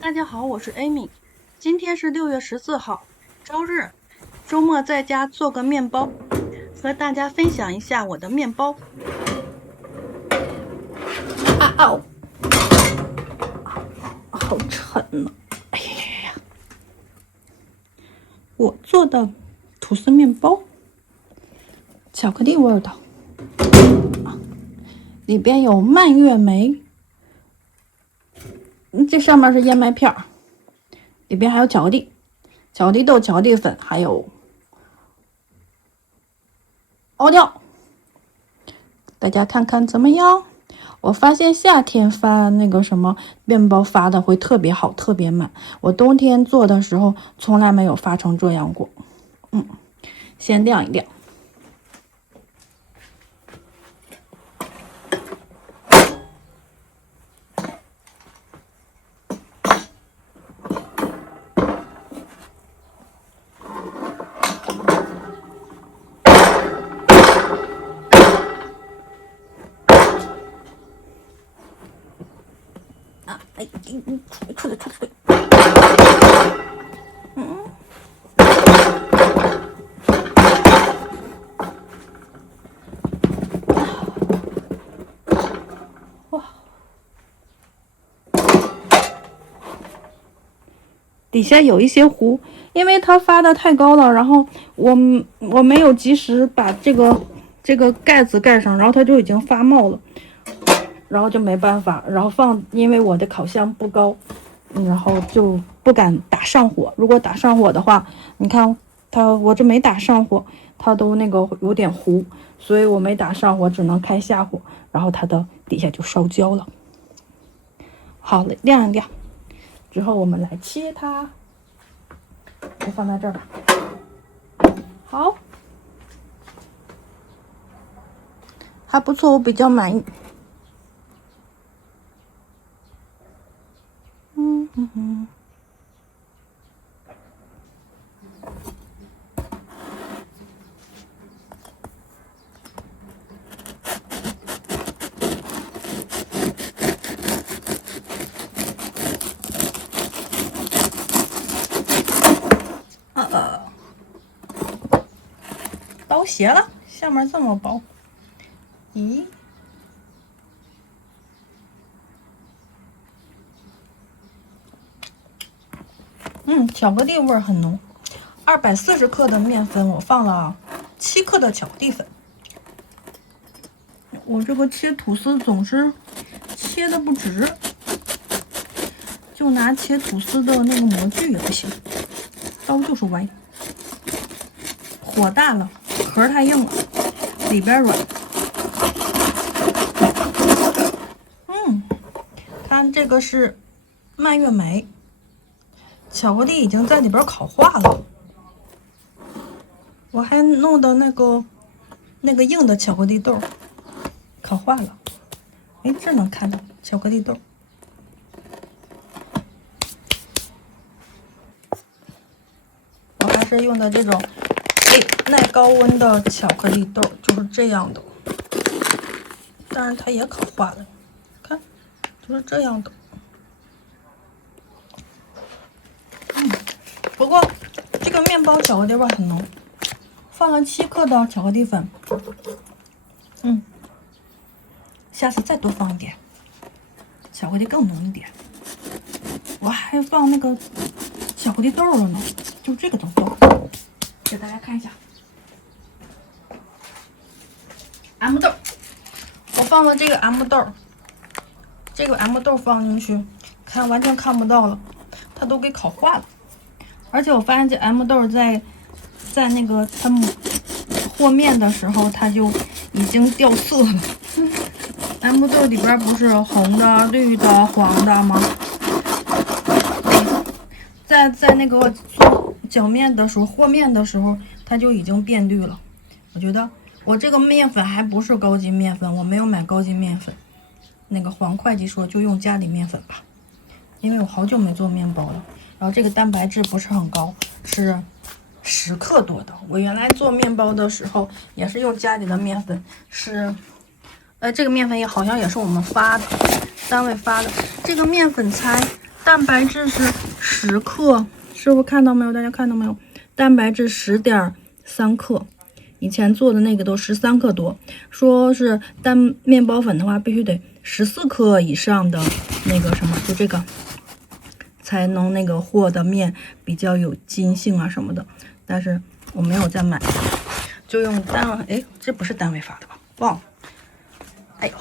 大家好，我是 Amy。今天是6月14号，周日，周末在家做个面包，和大家分享一下我的面包。好沉呢！哎呀，我做的吐司面包，巧克力味的，裡邊有蔓越莓，這上面是燕麥片，裡邊還有巧克力豆、巧克力粉，還有奧利奧。大家看看怎麼樣？我發現夏天發那個什麼面包發的會特別好，特別滿。我冬天做的時候從來沒有發成這樣過。先晾一晾。出来！哇！底下有一些糊，因為它發的太高了，然後我沒有及時把這個蓋子蓋上，然後它就已經發冒了。然後就沒辦法，然後因為我的烤箱不高，然後就不敢打上火。如果打上火的話，你看我這沒打上火，它都那個有點糊，所以我沒打上火，只能開下火，然後它的底下就燒焦了。好了，晾一晾，之後我們來切它，就放在這兒吧。好，還不錯，我比較滿意。刀斜了，下面這麼薄。咦？巧克力味兒很濃。240克的麵粉，我放了7克的巧克力粉。我這個切吐司總是切的不直，就拿切吐司的那個模具也不行，刀就是歪。火大了，殼太硬了，裡邊軟。看這個是蔓越莓。巧克力已經在裡邊烤化了，我還弄的那個硬的巧克力豆烤化了。哎，這能看到巧克力豆。我還是用的這種耐高溫的巧克力豆，就是這樣的。當然它也烤化了，看，就是這樣的。不過這個麵包巧克力味很濃，放了7克的巧克力粉。下次再多放一點，巧克力更濃一點。我還放那個巧克力豆了呢，就這個豆，給大家看一下。M 豆，我放了這個 M 豆，這個 M 豆放進去，看完全看不到了，它都給烤化了。而且我發現這 M 豆在那個它和面的時候，它就已經掉色了。M 豆裡邊不是紅的、綠的、黃的嗎？在那個做攪面的時候、和面的時候，它就已經變綠了。我覺得我這個麵粉還不是高級麵粉，我沒有買高級麵粉。那個黃會計說就用家裡麵粉吧，因為我好久沒做麵包了。然後這個蛋白質不是很高，是10克多的。我原來做麵包的時候也是用家裡的麵粉，是這個麵粉也好像也是我們发的，单位发的。這個麵粉才蛋白質是10克，師傅看到沒有？大家看到沒有？蛋白質10.3克，以前做的那個都13克多。說是麵包粉的話，必須得14克以上的那個什麼，就這個才能那個和的面比較有筋性啊什麼的。但是我沒有再買，就用哎，這不是單位发的吧？忘了。哎呦，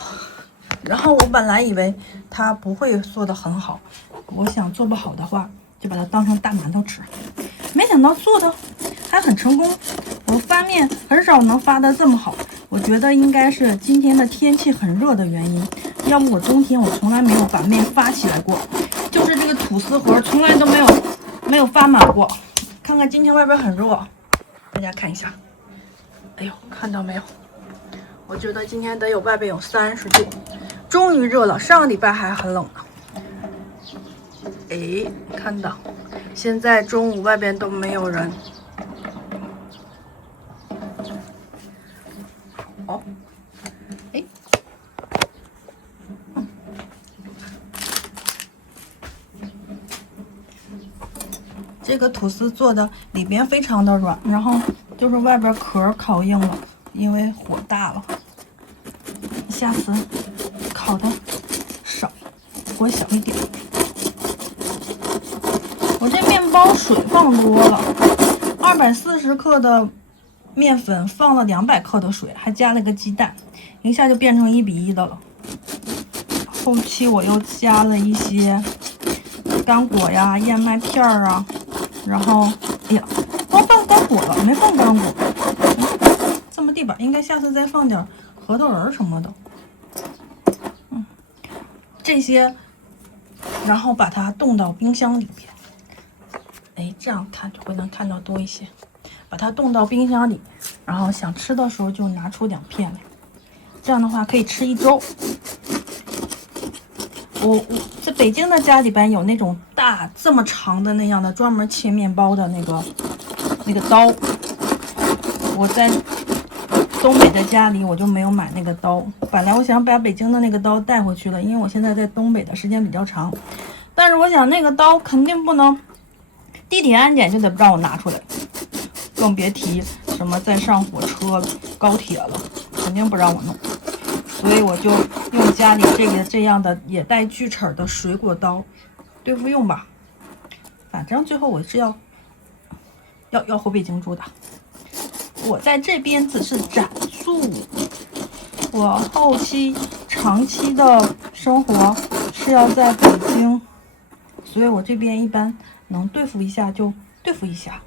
然後我本來以為它不會做得很好，我想做不好的話就把它當成大馒头吃，沒想到做的還很成功。我发面很少能发得這麼好，我覺得應該是今天的天氣很熱的原因，要不我冬天我從來沒有把面发起來過，就是這個吐司盒從來都沒有发滿過。看看今天外邊很熱，大家看一下，哎呦，看到沒有？我覺得今天得有外邊有30度，終於熱了，上個禮拜還很冷呢。哎，看到，現在中午外邊都沒有人。哦，哎，這個吐司做的裡邊非常的軟，然後就是外邊殼烤硬了，因為火大了。下次烤的少，火小一點。我这面包水放多了，240克的面粉放了200克的水，還加了個雞蛋，一下就變成1:1的了。後期我又加了一些乾果呀、燕麥片啊，然後哎呀，光放乾果了，沒放乾果。這麼地吧，應該下次再放點核桃仁什麼的。這些，然後把它凍到冰箱裡邊。哎，這樣看就會能看到多一些。把它凍到冰箱裡，然後想吃的時候就拿出2片來。這樣的話可以吃1周。我在北京的家裡邊有那種大這麼長的那樣的專門切面包的那個刀。我在東北的家裡我就沒有買那個刀，本來我想把北京的那個刀帶回去了，因為我現在在東北的時間比較長，但是我想那個刀肯定不能地鐵安檢就得讓我拿出來，更別提什麼再上火車高鐵了，肯定不讓我弄，所以我就用家裡這樣的也帶锯齒的水果刀对付用吧，反正最后我是要回北京住的。我在這邊只是暫住，我後期長期的生活是要在北京，所以我這邊一般能對付一下就對付一下。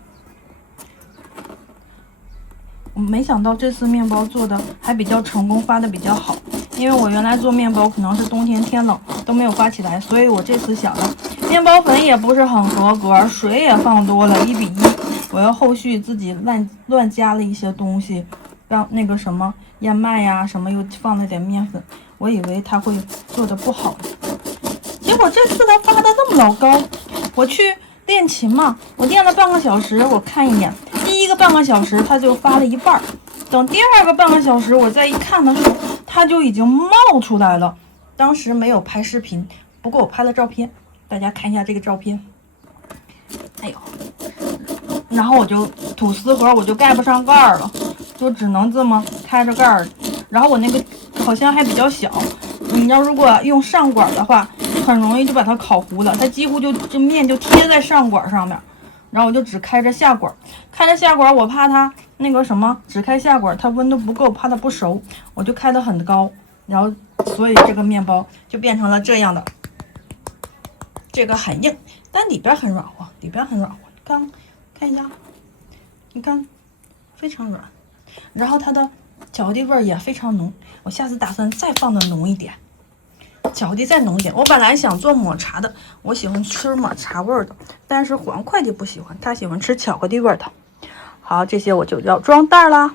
我沒想到這次麵包做的還比較成功，发的比較好，因為我原來做麵包可能是冬天天冷都沒有发起來，所以我這次想了，麵包粉也不是很合格，水也放多了1:1。我要後續自己亂加了一些東西，讓那個什麼燕麥呀什麼又放了點麵粉，我以為它會做的不好，結果這次它发的那麼老高。我去練琴嘛，我練了半個小時，我看一眼，第一個半個小時它就发了一半，等第二個半個小時我再一看的時候，它就已經冒出來了。當時沒有拍視頻，不過我拍了照片，大家看一下這個照片。哎呦，然後我就吐司盒我就蓋不上蓋了，就只能這麼開着蓋兒。然後我那個烤箱還比較小，你要如果用上管的話，很容易就把它烤糊了，它幾乎就这面就貼在上管上面。然後我就只開着下管，我怕它那個什麼，只開下管它溫度不夠，怕它不熟，我就開得很高，然後所以這個麵包就變成了這樣的。這個很硬，但裡邊很軟和，看一下，你看非常軟，然後它的巧克力味兒也非常濃，我下次打算再放的濃一點，巧克力再濃一點。我本來想做抹茶的，我喜歡吃抹茶味兒的，但是黃會計不喜歡，他喜歡吃巧克力味兒的。好，這些我就要裝袋啦。